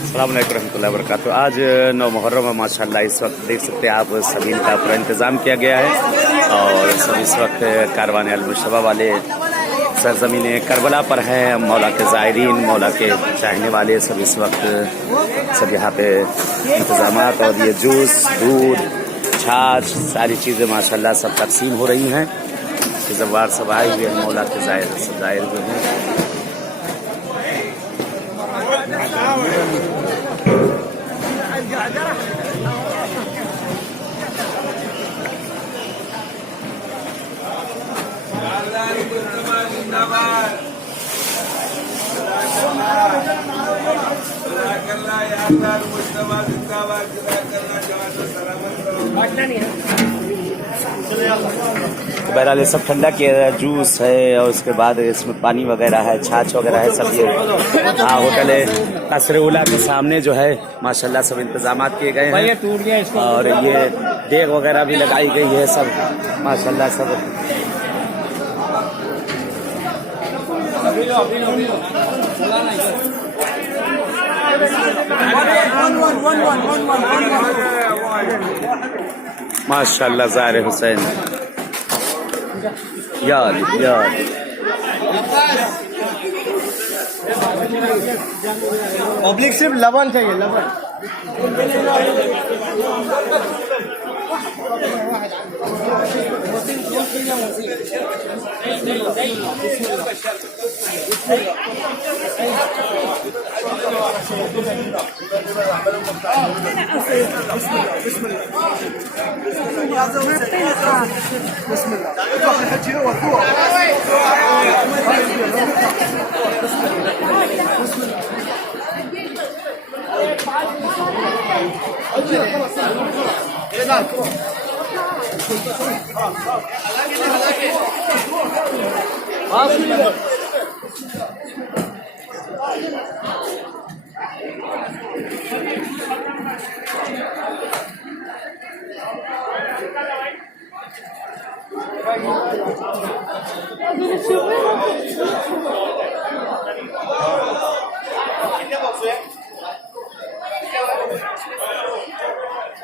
अस्सलाम वालेकुम रहमतुल्लाहि व बरकातुहू। आज 9 मुहर्रम है माशाल्लाह। इस वक्त देख सकते हैं आप सभी का पूरा इंतज़ाम किया गया है और सब इस वक्त कारवान अल-मुशतबा वाले सरजमीन करबला पर हैं। मौला के ज़ायरीन, मौला के चाहने वाले सब इस वक्त सब यहाँ पे इंतज़ामात और ये जूस, दूध, छाछ, सारी चीज़ें माशाल्लाह सब तकसीम हो रही हैं। जवार सब आए हुए हैं, मौला के ज़ाहिर जो हैं। तो बहरहाल ये सब ठंडा किया है, जूस है और उसके बाद इसमें पानी वगैरह है, छाछ वगैरह है सब। ये हाँ होटल है कसरउला के सामने जो है माशाल्लाह सब इंतजामात किए गए हैं और ये देग वगैरह भी लगाई गई है सब माशाल्लाह सब। माशाल्लाह ज़ाहिर हुसैन याद पब्लिक सिर्फ लवन चाहिए, लवन।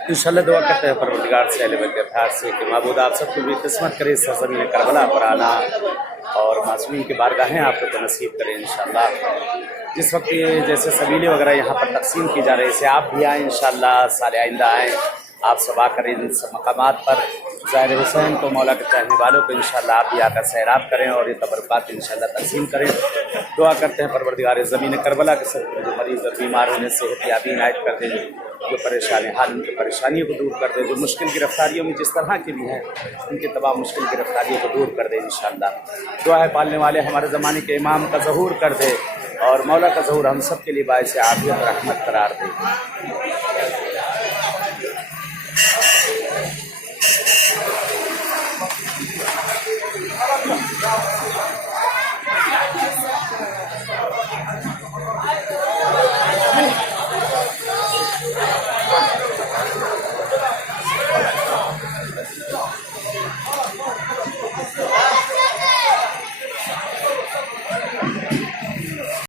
इंशाल्लाह दुआ करते हैं परवरदिगार से अहले बैत के प्यार से कि माबूद आप सबको भी किस्मत करे सरज़मीन करबला पर आना और मासूमीन की बारगाहें आपको तो नसीब करें इंशाल्लाह। जिस वक्त ये जैसे सबीले वगैरह यहाँ पर तकसीम की जा रही है, इसे आप भी आएँ इंशाल्लाह, साले आइंदा आएँ आप सब आकर इन सब मकामात पर ज़ाहिर हुसैन को, मौला के चाहने वालों को इंशाल्लाह आप भी आकर सैराब करें और ये तबरुकात इंशाल्लाह तकसीम करें। दुआ करते हैं परवरदिगार ज़मीन करबला के सब जो मरीज़ और बीमार होने सेहत याबी इनायत कर दें, जो परेशानी हाल उनकी परेशानियों को दूर कर दे, जो मुश्किल गिरफ्तारियों में जिस तरह की भी हैं उनकी तमाम मुश्किल गिरफ्तारियों को दूर कर दे इंशाल्लाह। दुआ है पालने वाले हमारे ज़माने के इमाम का ज़हूर कर दे और मौला का ज़हूर हम सब के लिए बाइस आफियत रहमत करार दे।